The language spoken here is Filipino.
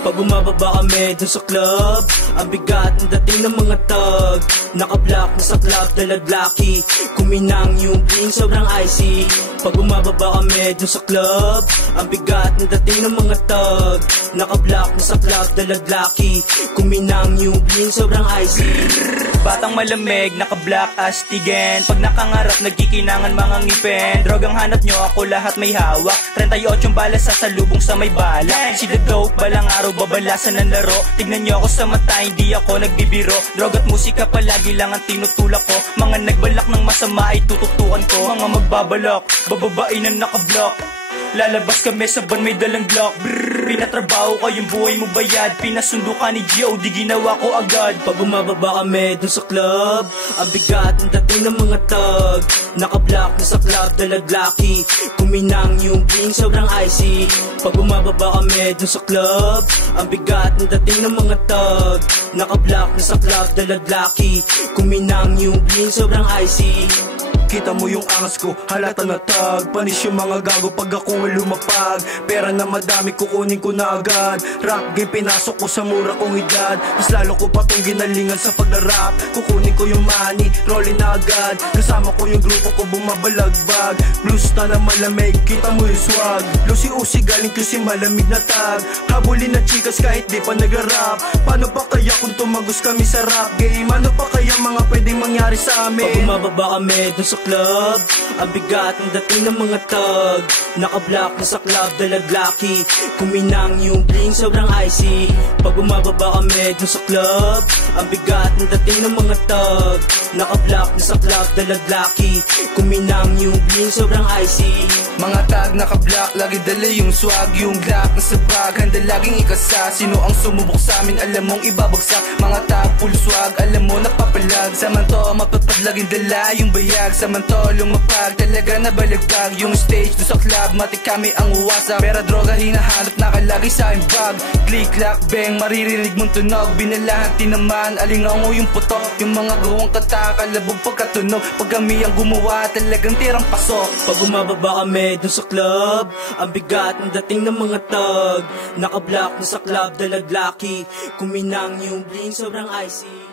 Pag bumababa kami dun sa club, ang bigat ng dating ng mga tag. Naka-block na sa club, dalaglaki. Kuminang yung bling, sobrang icy. Pag bumababa kami dun sa club, ang bigat ng dating ng mga tag. Naka-block na sa club, dalaglaki. Kuminang yung bling, sobrang icy. Batang malamig, naka-black astigen. Pag nakangarap, nagkikinangan mga ngipin. Drogang hanap nyo, ako lahat may hawak. 38 balas sa salubong sa may bala. Si the dope, balang araw, babalasan ng laro. Tignan nyo ako sa mata, hindi ako nagbibiro. Droga't musika palagi lang ang tinutulak ko. Mga nagbalak ng masama ay tututukan ko. Mga magbabalak, bababain na naka-block. Lalabas kami sa van, may dalang Glock. Pinatrabaho ko yung buhay mo bayad. Pinasundo ka ni G.O.D, ginawa ko agad. Pag bumababa kami dun sa club, ang bigat ang dating ng mga tag. Naka-block na sa club, dalaglaki. Kuminang yung bling, sobrang icy. Pag bumababa kami dun sa club, ang bigat ang dating ng mga tag. Naka-block na sa club, dalaglaki. Kuminang yung bling, sobrang icy. Kita mo yung angas ko, halata na tag. Panis yung mga gago pag ako lumapag. Pera na madami, kukunin ko na agad. Rap game, pinasok ko sa mura kong edad. Mas lalo ko pa itong ginalingan sa pag-rap. Kukunin ko yung money, rolling na agad. Kasama ko yung grupo ko, bumabalagbag. Blues na malamig, kita mo yung swag. Lusi-usi galing ko si malamig na tag. Habulin na chikas kahit di pa nag-rap. Paano pa kaya kung tumagos kami sa rap game? Ano pa kaya mga pwedeng mangyari sa amin? Pag bumababa kami dun sa club, ang bigat ng dating ng mga tag. Naka-block na sa club, dalaglaki. Kuminang yung bling, sobrang icy. Pag bumababa kami dun sa club, ang bigat ng dating ng mga tag. Naka-block na sa club, dalaglaki. Kuminang yung bling, sobrang icy. Mga tag naka-block, lagi dala yung swag. Yung glock na sa bag, handa laging ikasa. Sino ang sumubok sa amin, alam mong ibabagsak. Mga tag full swag, alam mo napapalag. Samanto mapapadlaging dala yung bayag. Samanto lumapag, talaga nabalagbag. Yung stage do sa club, matik kami ang uwasa. Pera droga hinahanap, nakalagi sa aking bag. Click, clack, bang, maririnig mong tunog. Binalahan, tinaman, alingaw yung putok. Yung mga gawang kata, kalabog pagkatunog. Pag kami ang gumawa, talagang tirang pasok. Pag bumababa kami dun sa club, ang bigat ng dating ng mga tag. Naka-block na sa club, dalaglaki. Kuminang yung bling, sobrang icy.